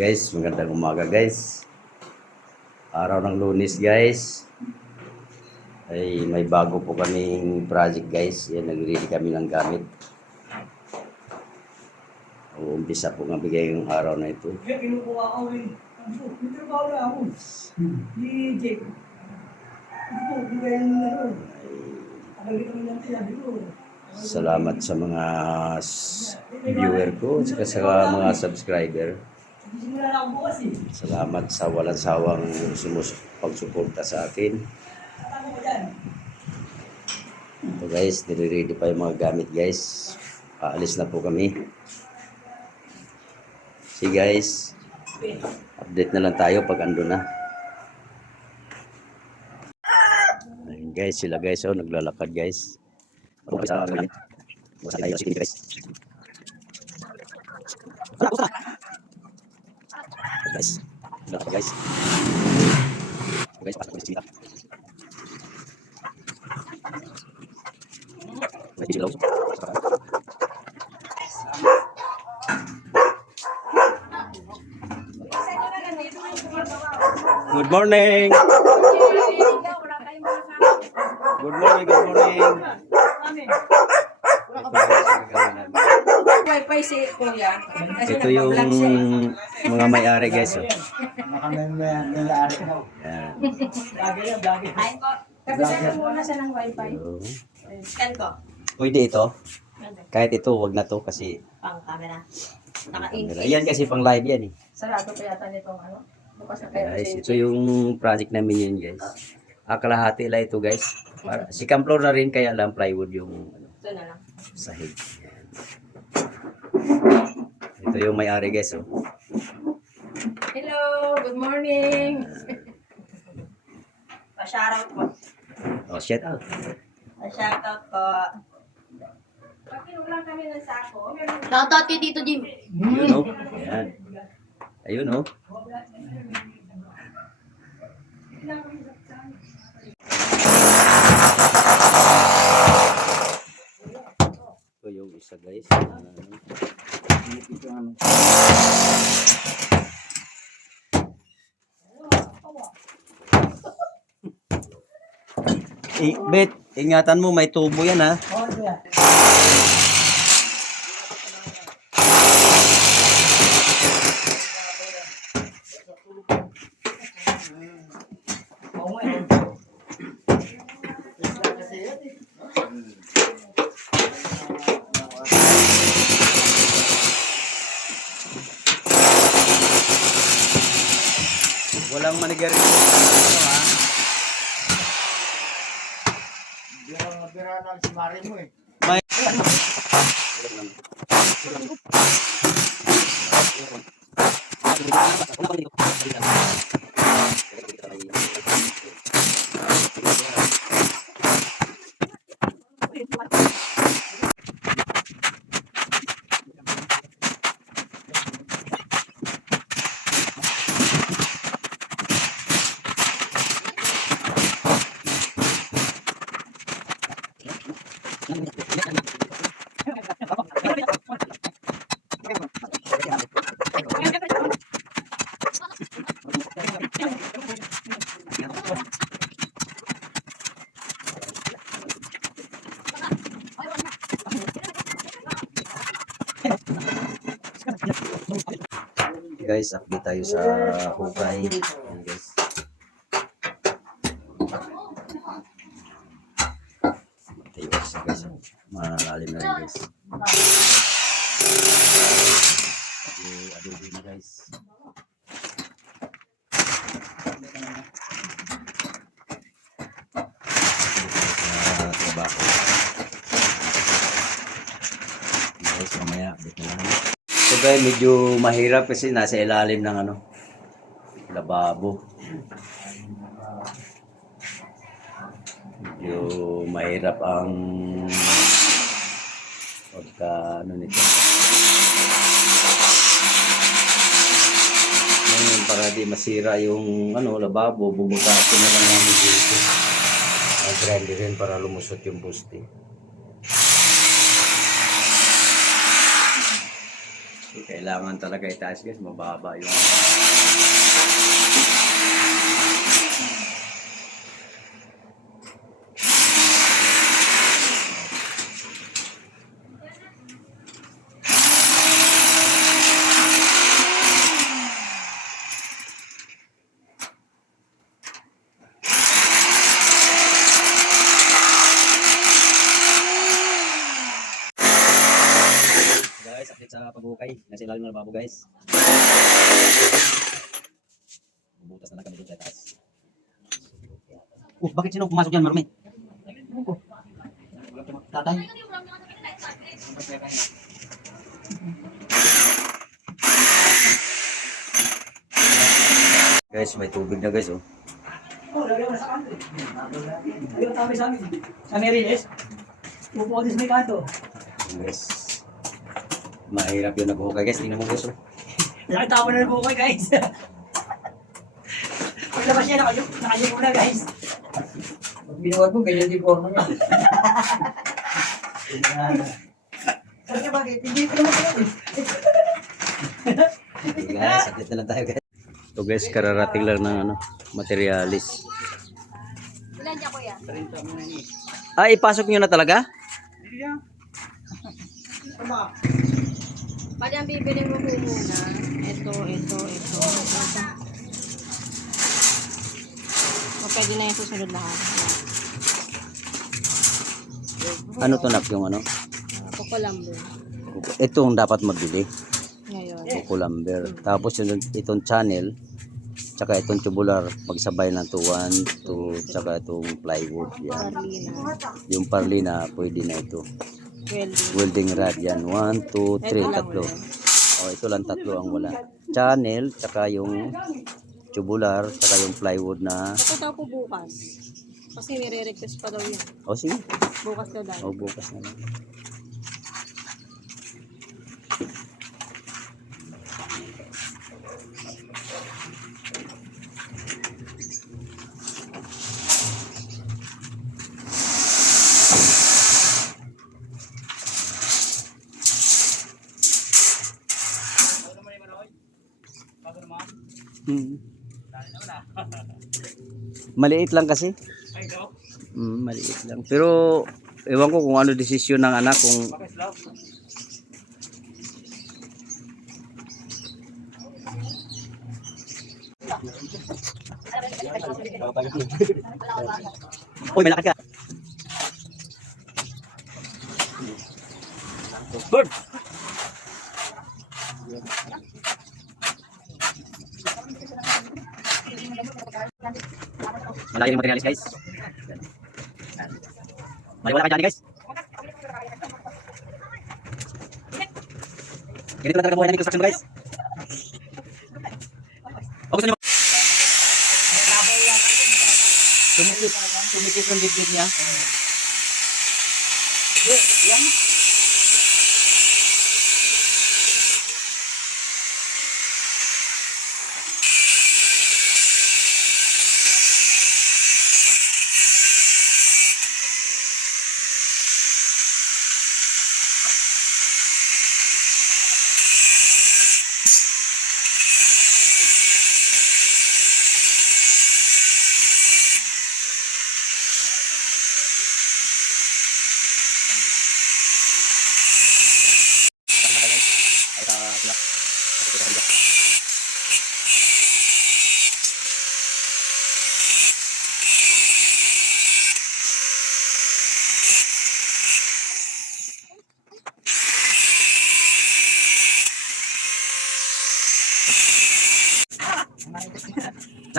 guys, magandang umaga guys. Araw ng lunes guys. Ay may bago po kaming project guys. Yan, nag-ready kami ng gamit. Umpisa po nga bigay yung araw na ito. Kaya kinukuha ko rin. Ano po, may trabaho na ako. Ni Jake. Ano po, bigay ng ano. Kami ko. Salamat sa mga viewer ko at sa mga subscriber. Eh. Salamat sa walang sawang sumus pagsuporta sa akin. Ito guys, nire-ready pa yung mga gamit guys. Aalis na po kami. See guys, update na lang tayo pag ando na. Ayun guys, sila guys, oh, naglalakad guys. Ano sa gamit? Basta tayo sige guys. Wala, wala. Guys, lalakad guys. Guys, pasok ko sila. May silaw. Good morning. Good morning, good morning. Ito yung. Mga may-ari guys. Oh. Baka may nalaari na ako. Yan. Lagi yan, lagi. Ay po. Kapisan ko muna siya ng Wi-Fi. Scan ko. Pwede ito. Kahit ito, wag na to kasi Pang camera. camera. Naka-in. Yan kasi pang live yan eh. Sarado pa yata nitong ano. Bukas na kayo. Guys, ito yung project namin yun guys. Akalahati lang ito guys. Para, si floor na rin kaya lang plywood yung ano, Ito na lang. sahig. Yan. Ito yung may-ari guys. Oh. Hello, good morning. Pa-shoutout po. Oh, shout out. Pa-shoutout po. Pag kinulang kami ng sako, meron Shoutout kay Tito Jim. Ayun oh. Yan. Ayun oh. Ito yung isa guys. Eh, Bet, ingatan mo, may tubo yan ha. Walang manigarin. Ano ha? Bira na si Mari mo eh. May... Guys, update tayo sa hukay. Ayan, guys. Tayo sa guys. Malalim na rin guys. Okay, adobe na guys. Sa trabaho. Guys, mamaya update na lang. Guys, medyo mahirap kasi nasa ilalim ng ano, lababo. Medyo mahirap ang pagka ano nito. Ngayon, para di masira yung ano, lababo, bubukasin na lang namin dito. Mag-grinder rin para lumusot yung poste. Kailangan talaga itaas guys, mababa yung Update sa pagbuhukay. Nasa ilalim ng babo guys. Bubutas na lang kami dun sa taas. Oh, bakit sino pumasok yan, Marumi? Tatay? Guys, may tubig na guys oh. Oh, lagyan mo sa kanto. Ayun, tabi sa amin. Sa Meriles. Upo ko din sa may kanto. Guys. Mahirap yung naghuhukay guys. Tingnan mo guys oh. Nakita ko na ng bukoy, guys. Paglabas niya, nakayo, nakayo ko na, guys. Pag binuwag mo, ganyan din forma niya. Sabi niya, bakit? Hindi ko naman. Okay, guys, update na lang tayo guys. So guys, kararating lang ng ano, materialis. Ilan niya kuya? Ah, ipasok nyo na talaga? Bali ang bibili mo po muna. Ito, ito, ito, ito, ito. O pwede na yung susunod lahat. Ano to nak yung ano? Kukulambo. Itong dapat mabili. Ngayon. Cucumber. Tapos yung itong channel, tsaka itong tubular, magsabay ng to 1, 2, tsaka itong plywood. Yan. Yung parlina, pwede na ito. Welding. Welding rod yan. 1, 2, 3, Ito lang tatlo. O, ito lang tatlo ang wala. Channel, tsaka yung tubular, tsaka yung plywood na... Ito daw po bukas. Kasi nire-request pa daw yun. O, sige. Bukas daw daw. O, bukas na lang. Maliit lang kasi. Mm, maliit lang. Pero ewan ko kung ano desisyon ng anak kung Uy, may lakad ka. Malaki yung materialis guys. Maliwala ka dyan guys. Ganito lang talaga buhay namin construction guys. O gusto nyo Tumikit, tumikit yung dibdib niya. Yan.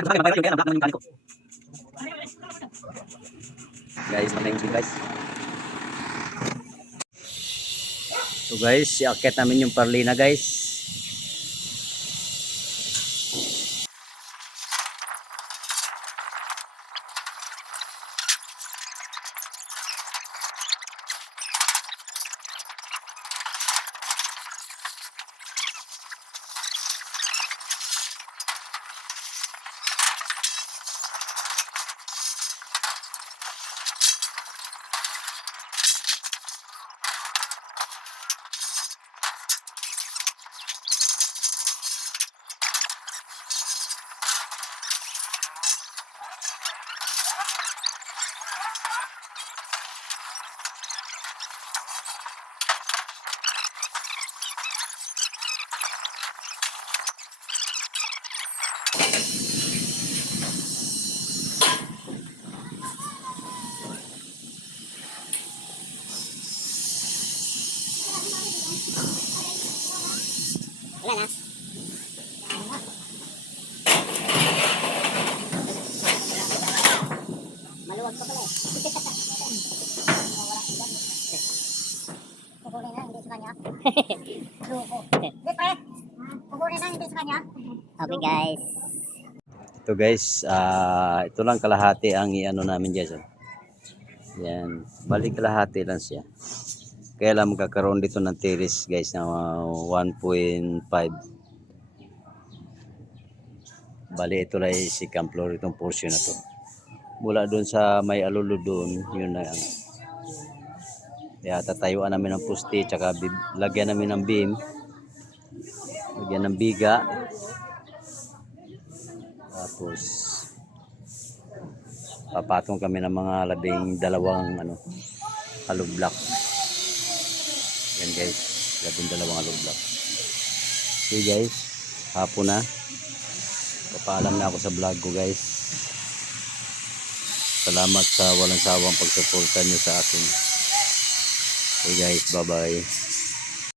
Sa akin, mabayad yung kaya, na-block naman yung kanin ko. Guys, patay yung guys. So guys, iakit namin yung parlina guys. Wala na. Maluwag pa pala eh. Wala ka dyan. Kukunin na, hindi sa kanya. Hehehe. Ito guys, ah ito lang kalahati ang iano namin guys. oh. Yan, balik kalahati lang siya. Kaya lang magkakaroon dito ng terrace guys na ah, 1.5. Bali ito lang si floor itong portion na to. Mula doon sa may alulo doon, yun na ang kaya tatayuan namin ng puste tsaka lagyan namin ng beam. Lagyan ng biga. Tapos papatong kami ng mga labing dalawang ano block. Yan guys, labing dalawang block. Okay guys, hapon na. Papaalam na ako sa vlog ko guys. Salamat sa walang sawang pagsuporta niyo sa akin. Okay guys, bye bye.